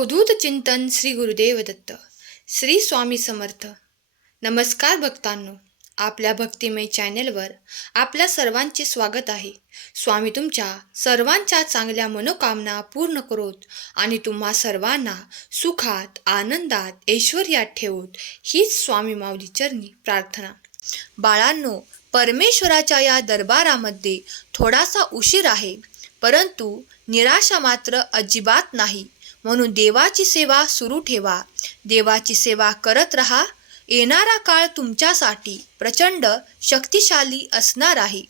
अवधूत चिंतन श्री गुरुदेव दत्त श्री स्वामी समर्थ. नमस्कार भक्तांनो आपल्या भक्तिमय चॅनेलवर आपल्या सर्वांचे स्वागत आहे. स्वामी तुमच्या सर्वांच्या चांगल्या मनोकामना पूर्ण करोत आणि तुम्हा सर्वांना सुखात आनंदात ऐश्वर्यात ठेवोत हीच स्वामी माऊली चरणी प्रार्थना. बाळांनो परमेश्वराच्या या दरबारामध्ये थोडासा उशीर आहे परंतु निराशा मात्र अजिबात नाही. म्हणून देवाची सेवा सुरू ठेवा. देवाची सेवा करत राहा. येणारा काळ तुमच्यासाठी प्रचंड शक्तिशाली असणार आहे.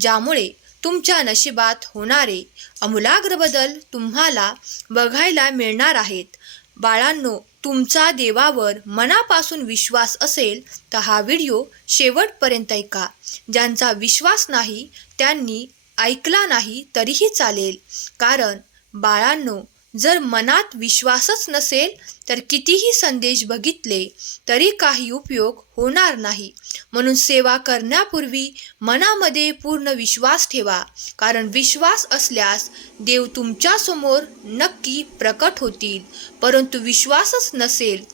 ज्यामुळे तुमच्या नशिबात होणारे अमूलाग्र बदल तुम्हाला बघायला मिळणार आहेत. बाळांनो तुमचा देवावर मनापासून विश्वास असेल तर हा व्हिडिओ शेवटपर्यंत ऐका. ज्यांचा विश्वास नाही त्यांनी ऐकला नाही तरीही चालेल. कारण बाळांनो जर मनात विश्वासच नसेल तर कितीही संदेश बघितले तरी काही उपयोग होणार नाही. म्हणून सेवा करण्यापूर्वी मनामध्ये पूर्ण विश्वास ठेवा कारण विश्वास असल्यास देव तुमच्यासमोर नक्की प्रकट होतील. परंतु विश्वासच नसेल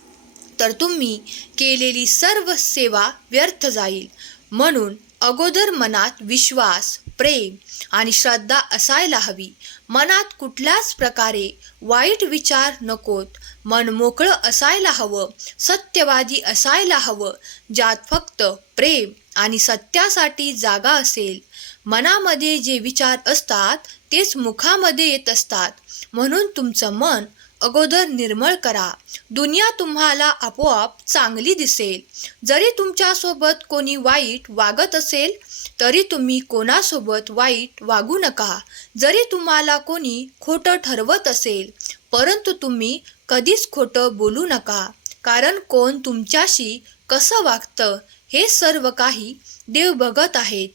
तर तुम्ही केलेली सर्व सेवा व्यर्थ जाईल. म्हणून अगोदर मनात विश्वास प्रेम आणि श्रद्धा असायला हवी. मनात कुठल्याच प्रकारे वाईट विचार नकोत. मन मोकळं असायला हवं. सत्यवादी असायला हवं. ज्यात फक्त प्रेम आणि सत्यासाठी जागा असेल. मनामध्ये जे विचार असतात तेच मुखामध्ये येत असतात. म्हणून तुमचं मन अगोदर निर्मळ करा. दुनिया तुम्हाला आपोआप चांगली दिसेल. जरी तुमच्यासोबत कोणी वाईट वागत असेल तरी तुम्ही कोणासोबत वाईट वागू नका. जरी तुम्हाला कोणी खोटं ठरवत असेल परंतु तुम्ही कधीच खोटं बोलू नका. कारण कोण तुमच्याशी कसं वागतं हे सर्व काही देव बघत आहेत.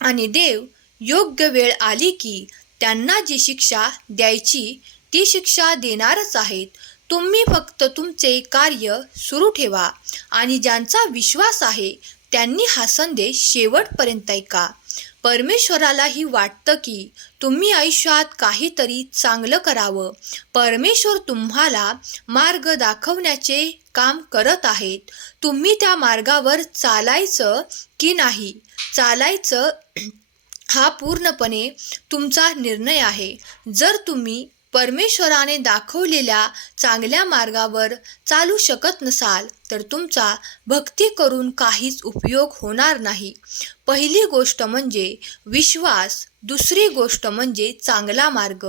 आणि देव योग्य वेळ आली की त्यांना जी शिक्षा द्यायची ती शिक्षा देणारच आहेत. तुम्ही फक्त तुमचे कार्य सुरू ठेवा. आणि ज्यांचा विश्वास आहे त्यांनी हा संदेश शेवटपर्यंत ऐका. परमेश्वरालाही वाटतं की तुम्ही आयुष्यात काहीतरी चांगलं करावं. परमेश्वर तुम्हाला मार्ग दाखवण्याचे काम करत आहेत. तुम्ही त्या मार्गावर चालायचं की नाही? चालायचं हा पूर्णपणे तुमचा निर्णय आहे. जर तुम्ही परमेश्वराने दाखवलेल्या चांगल्या मार्गावर चालू शकत नसाल तर तुमचा भक्ती करून काहीच उपयोग होणार नाही. पहिली गोष्ट म्हणजे विश्वास दुसरी गोष्ट म्हणजे चांगला मार्ग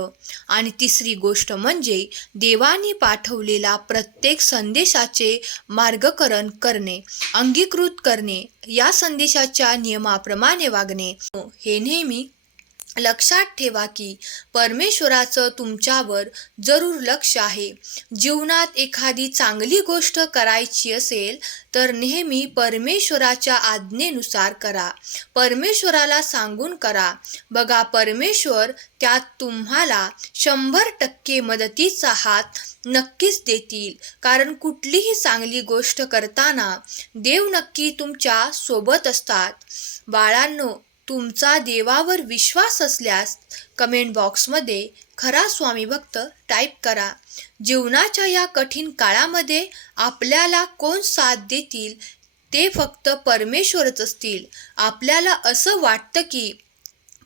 आणि तिसरी गोष्ट म्हणजे देवाने पाठवलेला प्रत्येक संदेशाचे मार्गकरण करणे अंगीकृत करणे या संदेशाच्या नियमाप्रमाणे वागणे. हे नेहमी लक्षात ठेवा की परमेश्वराचं तुमच्यावर जरूर लक्ष आहे. जीवनात एखादी चांगली गोष्ट करायची असेल तर नेहमी परमेश्वराच्या आज्ञेनुसार करा. परमेश्वराला सांगून करा बघा परमेश्वर त्यात तुम्हाला शंभर टक्के मदतीचा हात नक्कीच देतील. कारण कुठलीही चांगली गोष्ट करताना देव नक्की तुमच्यासोबत असतात. बाळांनो तुमचा देवावर विश्वास असल्यास कमेंट बॉक्समध्ये खरा स्वामी भक्त टाईप करा. जीवनाच्या या कठीण काळामध्ये आपल्याला कोण साथ देतील ते फक्त परमेश्वरच असतील. आपल्याला असं वाटतं की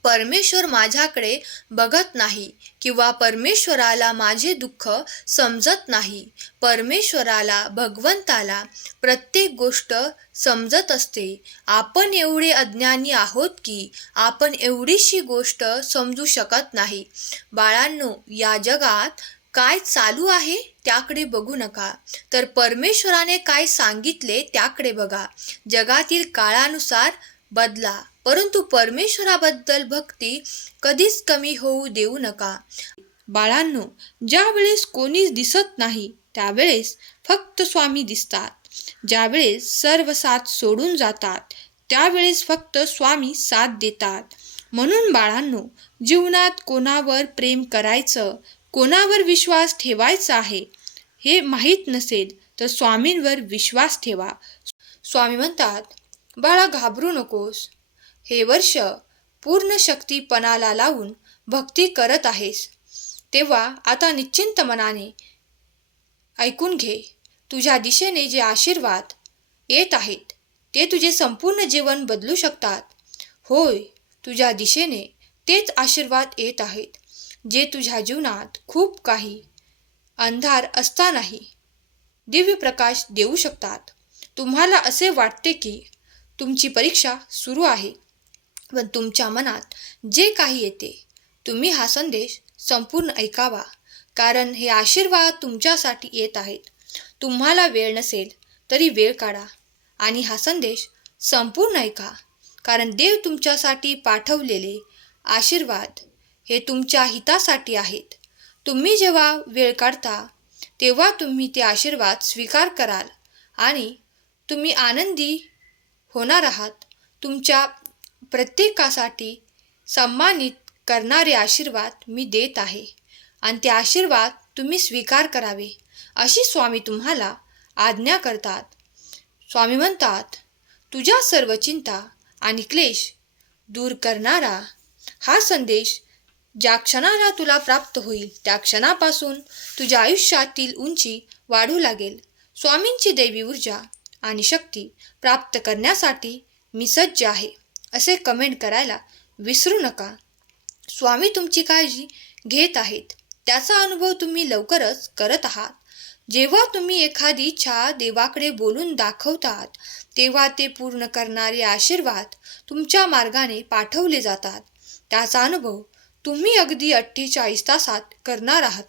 परमेश्वर माझ्याकडे बघत नाही किंवा परमेश्वराला माझे दुःख समजत नाही. परमेश्वराला भगवंताला प्रत्येक गोष्ट समजत असते. आपण एवढे अज्ञानी आहोत की आपण एवढीशी गोष्ट समजू शकत नाही. बाळांनो या जगात काय चालू आहे त्याकडे बघू नका. तर परमेश्वराने काय सांगितले त्याकडे बघा. जगातील काळानुसार बदला. परंतु परमेश्वराबद्दल भक्ती कधीच कमी होऊ देऊ नका. बाळांनो ज्यावेळेस कोणीच दिसत नाही त्यावेळेस फक्त स्वामी दिसतात. ज्यावेळेस सर्व साथ सोडून जातात त्यावेळेस फक्त स्वामी साथ देतात. म्हणून बाळांनो जीवनात कोणावर प्रेम करायचं कोणावर विश्वास ठेवायचा आहे हे माहीत नसेल तर स्वामींवर विश्वास ठेवा. स्वामी म्हणतात बाळा घाबरू नकोस. हे वर्ष पूर्ण शक्तीपणाला लावून भक्ती करत आहेस. तेव्हा आता निश्चिंत मनाने ऐकून घे. तुझ्या दिशेने जे आशीर्वाद येत आहेत ते तुझे संपूर्ण जीवन बदलू शकतात. होय तुझ्या दिशेने तेच आशीर्वाद येत आहेत जे तुझ्या जीवनात खूप काही अंधार असतानाही दिव्य प्रकाश देऊ शकतात. तुम्हाला असे वाटते की तुमची परीक्षा सुरू आहे. पण तुमच्या मनात जे काही येते तुम्ही हा संदेश संपूर्ण ऐकावा. कारण हे आशीर्वाद तुमच्यासाठी येत आहेत. तुम्हाला वेळ नसेल तरी वेळ काढा आणि हा संदेश संपूर्ण ऐका. कारण देव तुमच्यासाठी पाठवलेले आशीर्वाद हे तुमच्या हितासाठी आहेत. तुम्ही जेव्हा वेळ काढता तेव्हा तुम्ही ते आशीर्वाद स्वीकार कराल आणि तुम्ही आनंदी होणार आहात. तुमच्या प्रत्येकासाठी सन्मानित करणारे आशीर्वाद मी देत आहे. आणि ते आशीर्वाद तुम्ही स्वीकार करावे अशी स्वामी तुम्हाला आज्ञा करतात. स्वामी म्हणतात तुझ्या सर्व चिंता आणि क्लेश दूर करणारा हा संदेश ज्या क्षणाला तुला प्राप्त होईल त्या क्षणापासून तुझ्या आयुष्यातील उंची वाढू लागेल. स्वामींची दैवी ऊर्जा आणि शक्ती प्राप्त करण्यासाठी मी सज्ज आहे. असे कमेंट करायला विसरू नका. स्वामी तुमची काळजी घेत आहेत. त्याचा अनुभव तुम्ही लवकरच करत आहात. जेव्हा तुम्ही एखादी इच्छा देवाकडे बोलून दाखवतात तेव्हा ते पूर्ण करणारे आशीर्वाद तुमच्या मार्गाने पाठवले जातात. त्याचा अनुभव तुम्ही अगदी अठ्ठेचाळीस तासात करणार आहात.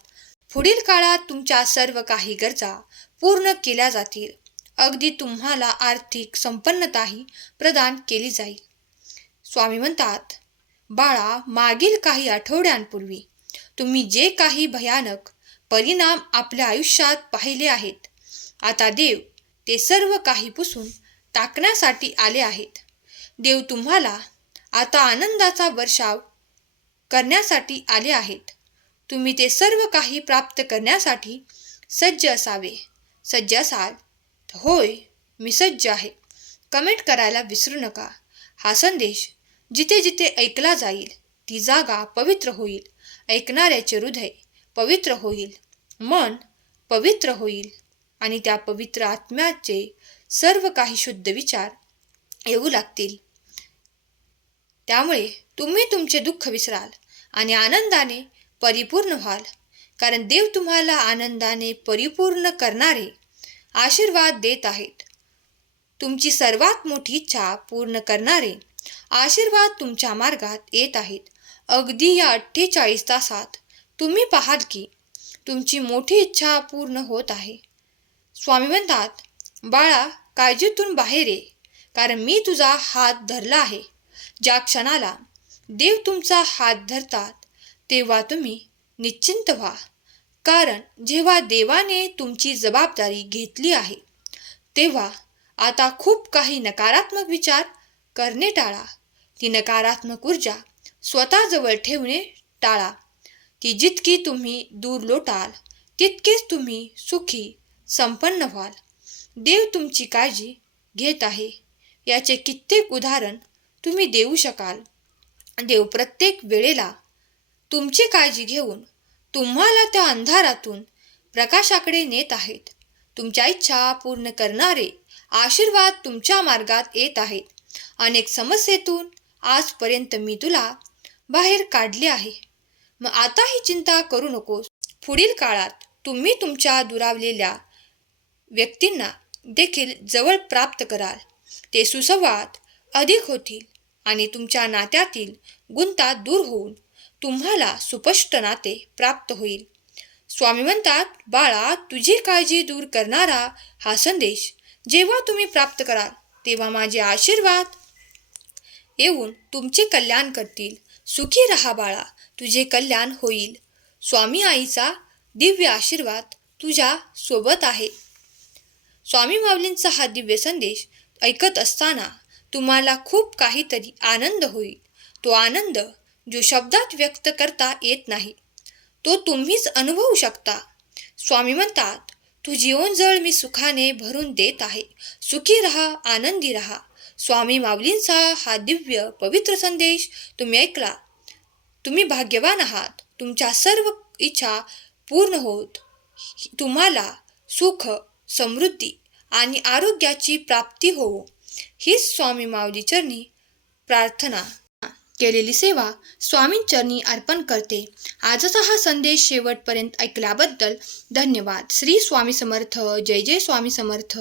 पुढील काळात तुमच्या सर्व काही गरजा पूर्ण केल्या जातील. अगदी तुम्हाला आर्थिक संपन्नताही प्रदान केली जाईल. स्वामी म्हणतात बाळा मागील काही आठवड्यांपूर्वी तुम्ही जे काही भयानक परिणाम आपल्या आयुष्यात पाहिले आहेत आता देव ते सर्व काही पुसून टाकण्यासाठी आले आहेत. देव तुम्हाला आता आनंदाचा वर्षाव करण्यासाठी आले आहेत. तुम्ही ते सर्व काही प्राप्त करण्यासाठी सज्ज असावे. सज्ज असाल होय मी सज्ज आहे. कमेंट करायला विसरू नका. हा संदेश जिथे जिथे ऐकला जाईल ती जागा पवित्र होईल. ऐकणाऱ्याचे हृदय पवित्र होईल. मन पवित्र होईल. आणि त्या पवित्र आत्म्याचे सर्व काही शुद्ध विचार येऊ लागतील. त्यामुळे तुम्ही तुमचे दुःख विसराल आणि आनंदाने परिपूर्ण व्हाल. कारण देव तुम्हाला आनंदाने परिपूर्ण करणारे आशीर्वाद देत आहेत. तुमची सर्वात मोठी इच्छा पूर्ण करणारे आशीर्वाद तुमच्या मार्गात येत आहेत. अगदी या अठ्ठेचाळीस तासात तुम्ही पाहाल की तुमची मोठी इच्छा पूर्ण होत आहे. स्वामी म्हणतात बाळा काळजीतून बाहेर ये कारण मी तुझा हात धरला आहे. ज्या क्षणाला देव तुमचा हात धरतात तेव्हा तुम्ही निश्चिंत व्हा. कारण जेव्हा देवाने तुमची जबाबदारी घेतली आहे तेव्हा आता खूप काही नकारात्मक विचार करणे टाळा. ती नकारात्मक ऊर्जा स्वतःजवळ ठेवणे टाळा. ती जितकी तुम्ही दूर लोटाल तितकेच तुम्ही सुखी संपन्न व्हाल. देव तुमची काळजी घेत आहे. याचे कित्येक उदाहरण तुम्ही देऊ शकाल. देव प्रत्येक वेळेला तुमची काळजी घेऊन तुम्हाला त्या अंधारातून प्रकाशाकडे नेत आहेत. तुमच्या इच्छा पूर्ण करणारे आशीर्वाद तुमच्या मार्गात येत आहेत. अनेक समस्येतून आजपर्यंत मी तुला बाहेर काढले आहे. मग आता ही चिंता करू नकोस. पुढील काळात तुम्ही तुमच्या दुरावलेल्या व्यक्तींना देखील जवळ प्राप्त कराल. ते सुसंवाद अधिक होतील आणि तुमच्या नात्यातील गुंता दूर होऊन तुम्हाला सुपष्ट नाते प्राप्त होईल. स्वामी म्हणतात बाळा तुझी काळजी दूर करणारा हा संदेश जेव्हा तुम्ही प्राप्त कराल तेव्हा माझे आशीर्वाद. येऊन तुमचे कल्याण करतील. सुखी रहा बाळा तुझे कल्याण होईल. स्वामी आईचा दिव्य आशीर्वाद तुझ्या सोबत आहे. स्वामी माऊलींचा हा दिव्य संदेश ऐकत असताना तुम्हाला खूप काहीतरी आनंद होईल. तो आनंद जो शब्दात व्यक्त करता येत नाही. तो तुम्हीच अनुभवू शकता. स्वामी म्हणतात तू जीवनजळ मी सुखाने भरून देत आहे. सुखी रहा आनंदी रहा. स्वामी माऊलींचा हा दिव्य पवित्र संदेश तुम्ही ऐकला. तुम्ही भाग्यवान आहात. तुमच्या सर्व इच्छा पूर्ण होत. तुम्हाला सुख समृद्धी आणि आरोग्याची प्राप्ती होवो. हीच स्वामी माऊली चरणी प्रार्थना. केलेली सेवा स्वामींचरणी अर्पण करते. आजचा हा संदेश शेवटपर्यंत ऐकल्याबद्दल धन्यवाद. श्री स्वामी समर्थ. जय जय स्वामी समर्थ.